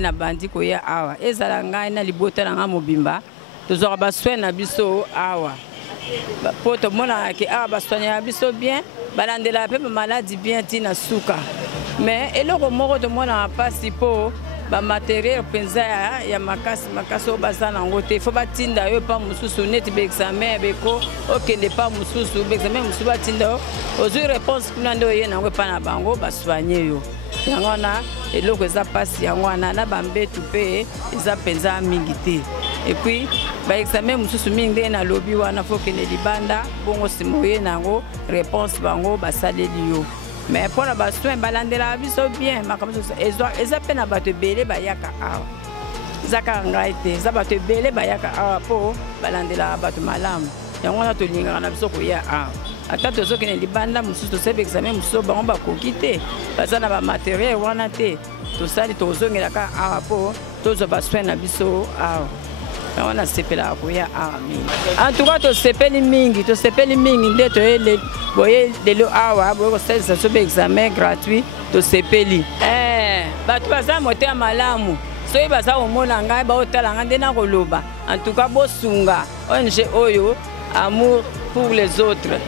nde na bandi koya awa ezala ngai na libota na nga mobimba tozwaka baswin na biso awa po tomonaka ke awa baswanyaka biso bien balandela mpe bamaladi bien ntina suka mais eloko moko tomonaka mpasi mpo bamateriel mpenza ya makasi oyo baza nango te fo batinda yo pa mosusu neti baexamen beko okende pa mosusu baexamen mosusu batinda yo ozwi réponse kuna nde oye nango epa na bango baswanye yo yango wana eloko eza mpasi yango wana na bambetu mpe eza mpenza mingi te epuis baexamen mosusu mingi nde nalobi wana fo okende libanda bongo nsima oye nango réponse bango basaleli yo mais pour la basoin balandela biso bien makambo eza mpe na bato ebele bayaka awa ezaka ngai te eza bato ebele bayaka awa mpo balandela bato malamu yango wana tolingaka na biso koya awa ata tozokende libanda mosusu toseba examen mosusu bango bakoki te baza na bamateriel wana te tosali tozongelaka awa mpo tozwa basoin na biso awa yango nasepelaka koya awa mingi en tout cas tosepeli mingi nde boye lelo awa boye kosalisa so baexamen gratuit tosepeli bato baza motema malamu soki baza komona ngai baotala ngai nde nakoloba en tout cas bosunga ONG oyo amour pour les autres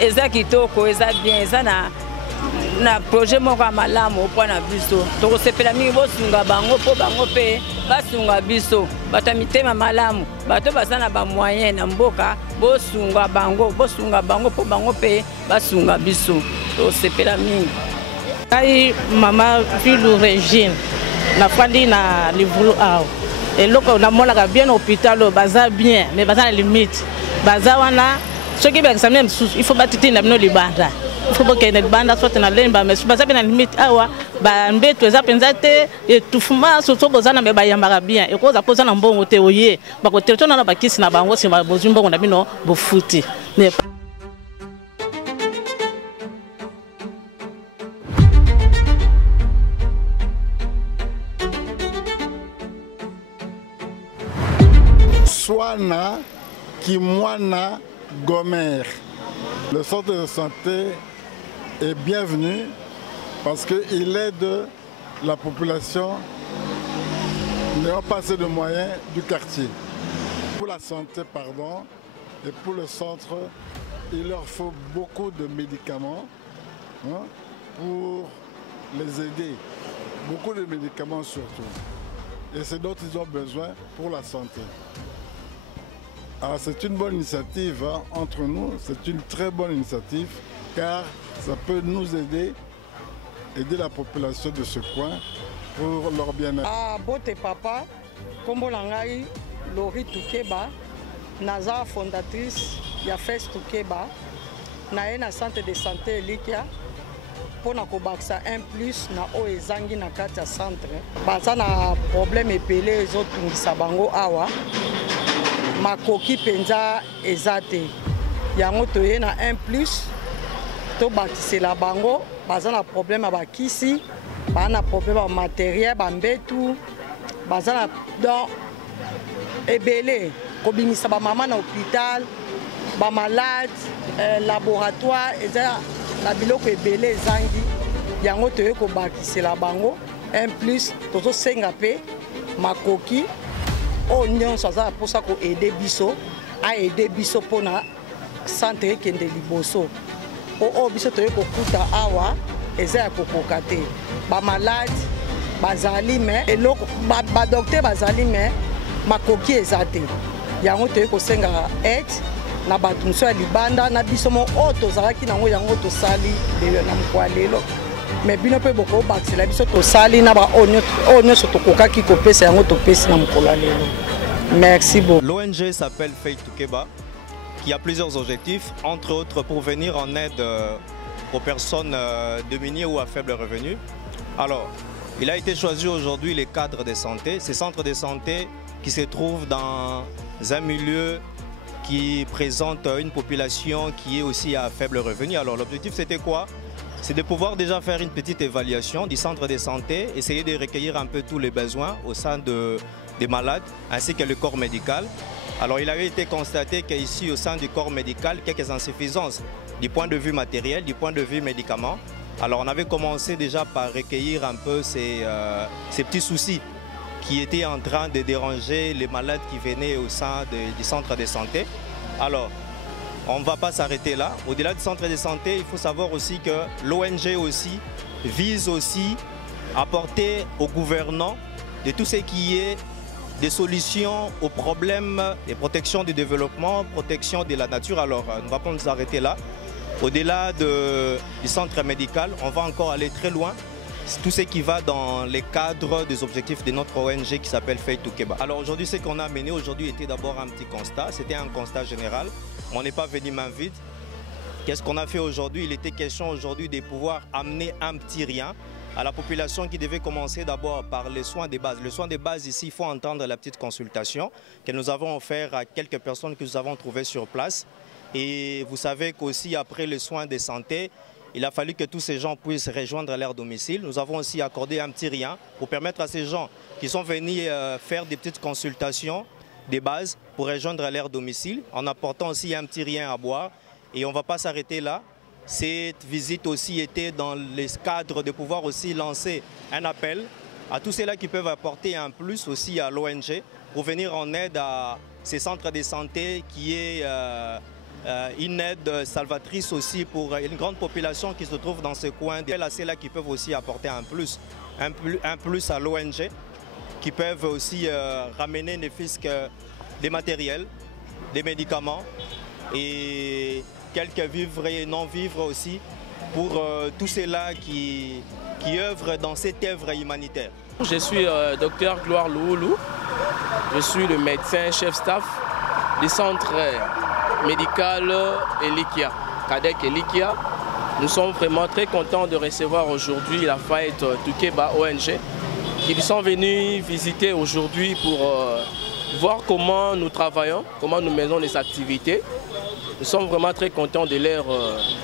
eza kitoko eza bien eza na projet moko ya malamu mpo na biso tokosepela mingi bosunga bango mpo bango mpe basunga biso bato ya mitema malamu bato baza na bamoyen na mboka bosunga bango mpo bango mpe basunga biso tokosepela mingi ngai mama Vilu Regine nafandi na livulu awa eloko namonaka bien na hôpital oyo baza bien mais baza na limite baza wana soki baexamine mosusu il faut batitinda bino libanda il faut bokende libanda sote na lemba mais baza mpe na limite awa bambeto eza mpenza te etouffement soso boza na me bayambaka bien ekoza mpoza na mbongo te oye bakoteletona na bakisi na bango nsima bozwi mbongo na bino bofuti. Soana Kimwana Gomer. Le centre de santé est bienvenu parce qu'il aide la population n'ayant pas assez de moyens du quartier. Pour la santé, pardon, et pour le centre, il leur faut beaucoup de médicaments pour les aider. Beaucoup de médicaments surtout. Et c'est dont ils ont besoin pour la santé. Alors c'est une bonne initiative entre nous, c'est une très bonne initiative car ça peut nous aider la population de ce coin pour leur bien-être. Ah, bote papa, kombo nangai Lori Tukeba, naza fondatrice ya Fest Tukeba, naye na centre de santé Likia, pona kobakisa 1+ na o ezangi na kati ya centre. Baza na problème epele ezotungisa bango awa. Makoki penza ezate yango toye na 1+ to bakisela bango baza na problème ya bakisi baza na problème ya matériel bambetu baza na donc ebele kobimisa bamama na hôpital bamalade laboratoire eza na biloko ebele ezangi yango toye kobakisela bango 1+ tozosenga mpe makoki o nyonso aza posa ko aider biso pona centre ekende liboso o biso toye kokuta awa eza ya kokoka te bamalade bazali me eloko badokter bazali me makoki eza te yango toye kosenga aide na bato mosusu ya libanda na biso mo oyo tozalaki nango yango tosali lelo na mokwa lelo mais bino mpe bokobakisela biso tosali na oyo nyonso tokokaki kopesa yango topesi na mokolo ya lelo. Merci beaucoup. L'ONG s'appelle Faith Tukeba, qui a plusieurs objectifs, entre autres pour venir en aide aux personnes démunies ou à faible revenu. Alors, il a été choisi aujourd'hui les cadres de santé, ces centres de santé qui se trouvent dans un milieu qui présente une population qui est aussi à faible revenu. Alors l'objectif c'était quoi? C'est de pouvoir déjà faire une petite évaluation du centre de santé, essayer de recueillir un peu tous les besoins au sein des malades ainsi que le corps médical. Alors il avait été constaté qu'ici au sein du corps médical, quelques insuffisances du point de vue matériel, du point de vue médicaments. Alors on avait commencé déjà par recueillir un peu ces petits soucis qui étaient en train de déranger les malades qui venaient au sein du centre de santé. Alors, on ne va pas s'arrêter là. Au-delà du centre de santé, il faut savoir aussi que l'ONG aussi vise aussi à apporter aux gouvernants de tout ce qui est des solutions aux problèmes de protection du développement, protection de la nature. Alors, on ne va pas nous arrêter là. Au-delà du centre médical, on va encore aller très loin. Tout ce qui va dans les cadres des objectifs de notre ONG qui s'appelle Faith Toukeba. Alors aujourd'hui, ce qu'on a mené aujourd'hui était d'abord un petit constat. C'était un constat général. On n'est pas venu main vide. Qu'est-ce qu'on a fait aujourd'hui? Il était question aujourd'hui de pouvoir amener un petit rien à la population qui devait commencer d'abord par les soins de base. Les soins de base ici, il faut entendre la petite consultation que nous avons offert à quelques personnes que nous avons trouvées sur place. Et vous savez qu'aussi après les soins de santé, il a fallu que tous ces gens puissent rejoindre leur domicile. Nous avons aussi accordé un petit rien pour permettre à ces gens qui sont venus faire des petites consultations de base pour rejoindre leur domicile, en apportant aussi un petit rien à boire. Et on ne va pas s'arrêter là. Cette visite aussi était dans le cadre de pouvoir aussi lancer un appel à tous ceux-là qui peuvent apporter un plus aussi à l'ONG pour venir en aide à ces centres de santé qui est une aide salvatrice aussi pour une grande population qui se trouve dans ce coin. C'est là qui peuvent aussi apporter un plus à l'ONG, qui peuvent aussi ramener ne fût-ce que des matériels, des médicaments et quelques vivres et non-vivres aussi pour tous ceux-là qui œuvrent dans cette œuvre humanitaire. Je suis docteur Gloire Lououlou, je suis le médecin chef-staff du centre médical Elikia, Kadek Elikia. Nous sommes vraiment très contents de recevoir aujourd'hui la Faith Toukeba ONG qui sont venus visiter aujourd'hui pour voir comment nous travaillons, comment nous menons les activités. Nous sommes vraiment très contents de leur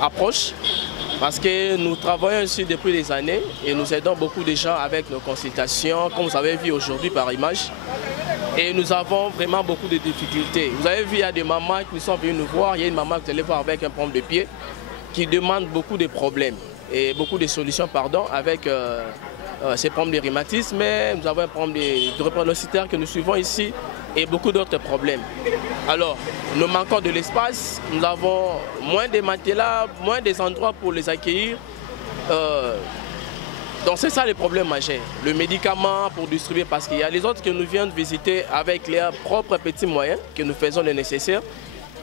approche parce que nous travaillons ici depuis des années et nous aidons beaucoup de gens avec nos consultations, comme vous avez vu aujourd'hui par image. Et nous avons vraiment beaucoup de difficultés. Vous avez vu, il y a des mamans qui sont venues nous voir. Il y a une maman que vous allez voir avec un problème de pied qui demande beaucoup de problèmes et beaucoup de solutions avec ces problèmes de rhumatisme. Mais nous avons un problème de drépanocytaire que nous suivons ici et beaucoup d'autres problèmes. Alors, nous manquons de l'espace. Nous avons moins de matelas, moins des endroits pour les accueillir. Donc c'est ça le problème majeur, le médicament pour distribuer, parce qu'il y a les autres que nous venons de visiter avec leurs propres petits moyens, que nous faisons le nécessaire,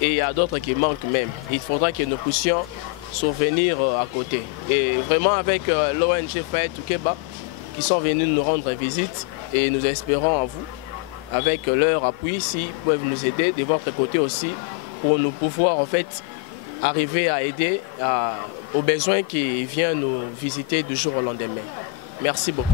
et il y a d'autres qui manquent même. Il faudra que nous puissions survenir à côté. Et vraiment avec l'ONG Faith Toukeba, qui sont venus nous rendre visite, et nous espérons en vous, avec leur appui, s'ils peuvent nous aider de votre côté aussi, pour nous pouvoir en fait arriver à aider aux besoins qui viennent nous visiter du jour au lendemain. Merci beaucoup.